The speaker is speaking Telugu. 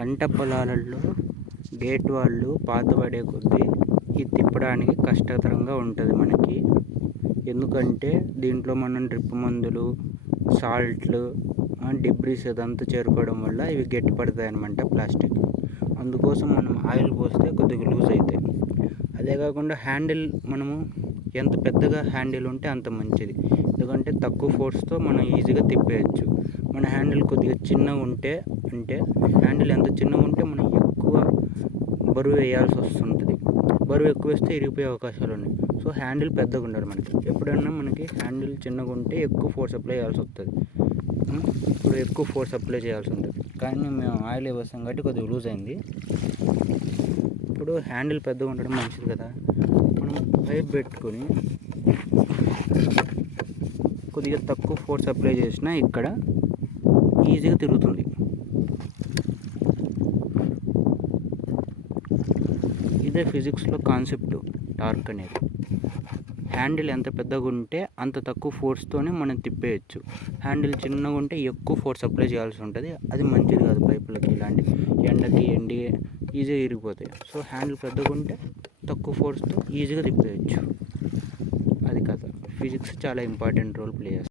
పంట పొలాలలో గేట్ వాళ్ళు పాతబడే కొద్దీ ఇది తిప్పడానికి కష్టతరంగా ఉంటుంది మనకి. ఎందుకంటే దీంట్లో మనం డ్రిప్ మందులు, సాల్ట్లు, డిబ్రీస్ అదంతా చేరుకోవడం వల్ల ఇవి గట్టి పడతాయి అన్నమాట ప్లాస్టిక్. అందుకోసం మనం ఆయిల్ పోస్తే కొద్దిగా లూజ్ అవుతాయి. అదే కాకుండా హ్యాండిల్ మనము ఎంత పెద్దగా హ్యాండిల్ ఉంటే అంత మంచిది. ఎందుకంటే తక్కువ ఫోర్స్తో మనం ఈజీగా తిప్పేయచ్చు. మన హ్యాండిల్ కొద్దిగా చిన్నగా ఉంటే, అంటే హ్యాండిల్ ఎంత చిన్నగా ఉంటే మనం ఎక్కువ బరువు వేయాల్సి వస్తుంటుంది. బరువు ఎక్కువ వేస్తే ఇరిగిపోయే అవకాశాలు ఉన్నాయి. సో హ్యాండిల్ పెద్దగా ఉండాలి మనకి. ఎప్పుడన్నా మనకి హ్యాండిల్ చిన్నగా ఉంటే ఎక్కువ ఫోర్స్ అప్లై చేయాల్సి వస్తుంది. ఇప్పుడు ఎక్కువ ఫోర్స్ అప్లై చేయాల్సి ఉంటుంది. కానీ మేము ఆయిల్ వేసాం కాబట్టి కొద్దిగా లూజ్ అయింది. ఇప్పుడు హ్యాండిల్ పెద్దగా ఉండడం మంచిది కదా. మనం పైప్ పెట్టుకొని కొద్దిగా తక్కువ ఫోర్స్ అప్లై చేసినా ఇక్కడ ఈజీగా తిరుగుతుంది. ఇదే ఫిజిక్స్లో కాన్సెప్ట్ టార్క్ అనేది. హ్యాండిల్ ఎంత పెద్దగా ఉంటే అంత తక్కువ ఫోర్స్తోనే మనం తిప్పేయచ్చు. హ్యాండిల్ చిన్నగా ఉంటే ఎక్కువ ఫోర్స్ అప్లై చేయాల్సి ఉంటుంది. అది మంచిది కాదు పైపులకి. ఇలాంటి ఎండకి ఈజీగా ఇరిగిపోతాయి. సో హ్యాండిల్ పెద్దగా ఉంటే తక్కువ ఫోర్స్తో ఈజీగా తిప్పేయచ్చు. అది కథ. ఫిజిక్స్ చాలా ఇంపార్టెంట్ రోల్ ప్లే చేస్తుంది.